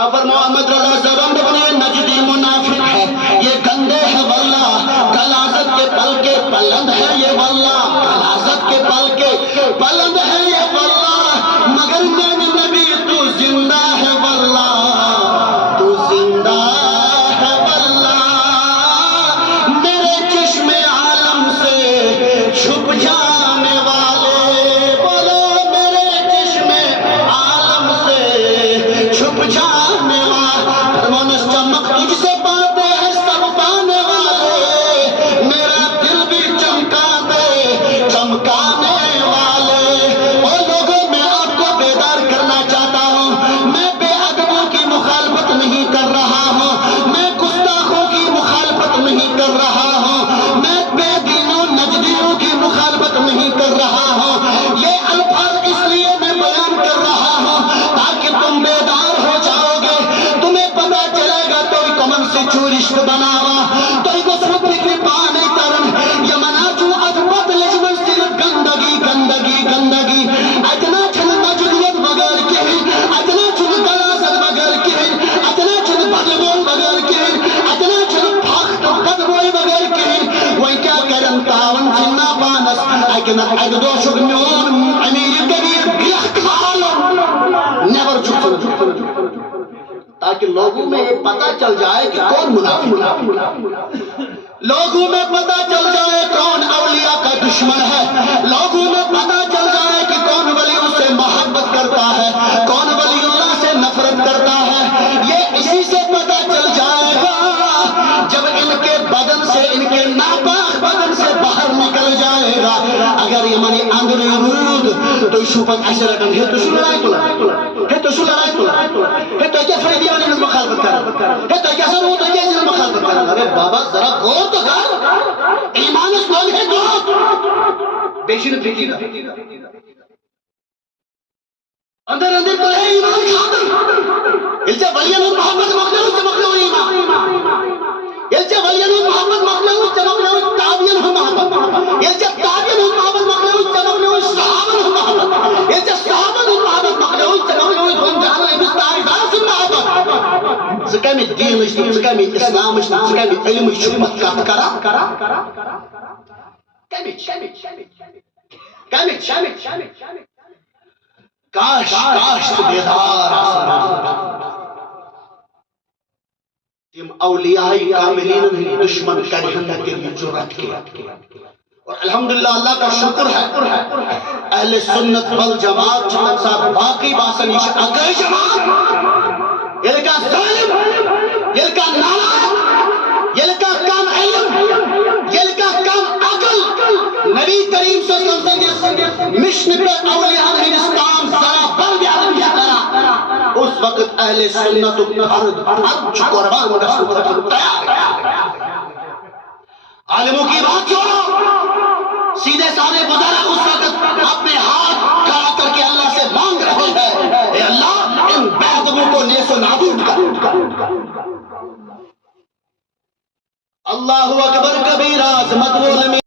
کیا فرمایا احمد رضا صاحب نے بنے نجدی منافق ہے یہ گندے ہے واللہ غلاظت کے پل کے پلند ہے یہ واللہ غلاظت کے پل کے پلند ہے یہ واللہ مگر میرے نبی تو زندہ ہے واللہ تو زندہ ہے واللہ میرے چشم عالم سے چھپ جانے والے بولو میرے چشم عالم سے چھپ جانے والے فرمانس چمک تجھ سے پاتے ہیں سب پانے والے میرا دل بھی چمکا دے چمکانے والے اور لوگوں میں آپ کو بیدار کرنا چاہتا ہوں میں بے ادبوں کی مخالفت نہیں کر رہا ہوں میں گستاخوں کی مخالفت نہیں کر رہا ہوں میں بے دینوں نجدیوں کی مخالفت نہیں کر رہا ہوں یہ الفاظ اس لیے میں بیان کر رہا ہوں تاکہ تم بیدار ہو جاؤ گے تمہیں پتا چلے گا تو کمن سے چورشت بناوا تو کو سب فکر پانے کرن یہ مناجو عظمت لجمن صرف گندگی گندگی گندگی اتنا چھن نجدیت بغیر کہیں اتنا چھن غلاظت بغیر کہیں اتنا چھن بدبوئی بغیر کہیں اتنا چھن پھاخت بدبوئی بغیر کہیں وہی کیا کرن تاون سننا پانس ایکن اگدو شک میون امیر کبیر گلہ کھالو نیور چھک تاکہ لوگوں میں یہ پتہ چل جائے کہ کون منافق لوگوں میں پتہ چل جائے کون اولیاء کا دشمن ہے لوگوں میں پتہ چل جائے کہ کون ولی سے محبت کرتا ہے کون ولی اللہ سے نفرت کرتا ہے یہ اسی سے پتہ چل جائے گا جب ان کے بدن سے ان کے ناپاک بدن سے باہر نکل جائے گا اگر یہ منی اندر رود تو شوپن اشرا کن ہے تو شو لڑائی تولا ہے تو شو لڑائی تولا ہے تو کیا فریدی والی نظم مخالفت کرا ہے تو کیا سر وہ تو کیا نظم مخالفت کرا ارے بابا ذرا غور تو کر ایمان اس کون ہے تو بیشن پھیکی دا اندر اندر تو ہے ایمان خاطر الچہ ولیان محمد مخلوق سے مخلوق ایمان الچہ ولیان محمد مخلوق سے مخلوق تابعین ہم محمد الچہ تابعین ہم محمد مخلوق سے مخلوق صحابن ہم محمد الچہ صحابن ہم محمد مخلوق سے مخلوق ہم جانا ابس تاریخان سے محمد زکامی دین اشتر زکامی اسلام اشتر زکامی علم اشتر مکات کرا کمی کاش تو بیدار تم اولیاء کاملین انہیں دشمن کرہن کے لیے جرات کیا اور الحمدللہ اللہ کا شکر ہے اہل سنت والجماعت چلن صاحب باقی باسنیش اگر جماعت یہ لکا ظالم یہ لکا نالا یہ لکا کام علم یہ لکا کام عقل نبی کریم صلی اللہ علیہ وسلم مشن پر اولیاء ہندوستان ذرا بل بیادم کرا اس وقت اہل سنت فرد قربان رسول اللہ تیار عالموں کی بات چھوڑو سیدھے سادے گزارا اس وقت اپنے ہاتھ کھڑا کر کے اللہ سے مانگ رہے ہیں اے اللہ ان بیدموں کو نیس و نابود کر اللہ اکبر کبیرہ عظمت